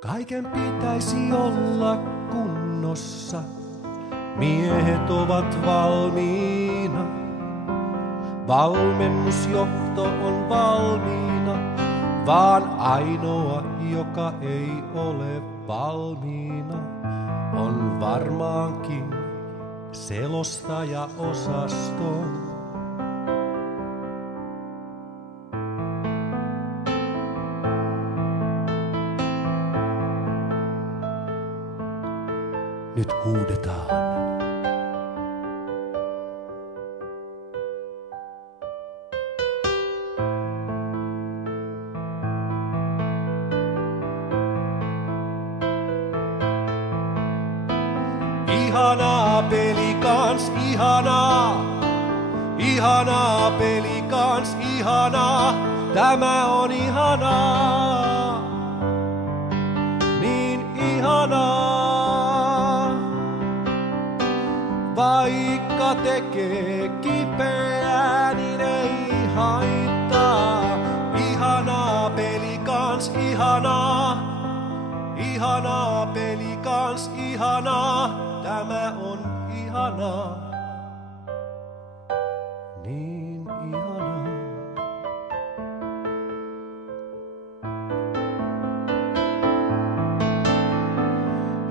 Kaiken pitäisi olla kunnossa, miehet ovat valmiina. Valmennusjohto on valmiina, vaan ainoa, joka ei ole valmiina, on varmaankin selostajaosasto. Nyt huudetaan. Ihanaa Pelicans, ihanaa. Ihanaa Pelicans, ihanaa. Tämä on ihanaa. Niin ihanaa. Vaikka tekee kipeää, niin ei haittaa. Ihanaa Pelicans, ihanaa. Ihanaa Pelicans, ihanaa. Tämä on ihanaa. Niin ihanaa.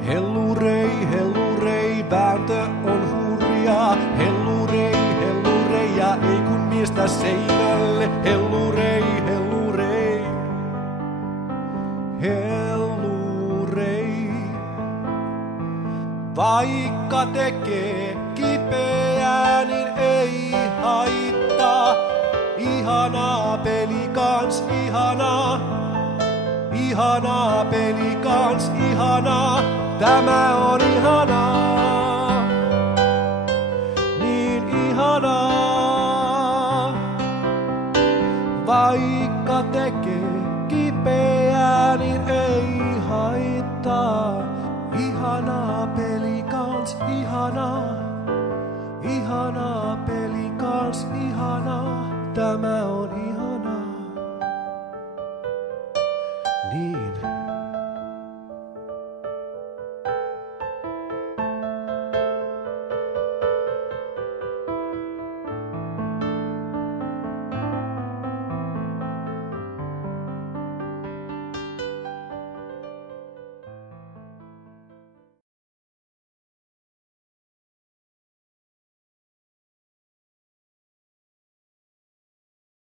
Hellurei, vääntö on hurjaa. Hellurei, ja ei kun miestä seinälle. Hellurei. Vaikka tekee kipeää, niin ei haittaa. Ihanaa Pelicans, ihanaa. Ihanaa Pelicans, ihanaa. Tämä on ihanaa. Niin ihanaa. Vaikka tekee kipeää, niin ei haittaa. Ihanaa Pelicans, ihanaa. Ihanaa Pelicans, ihanaa. Tämä on ihanaa. Niin.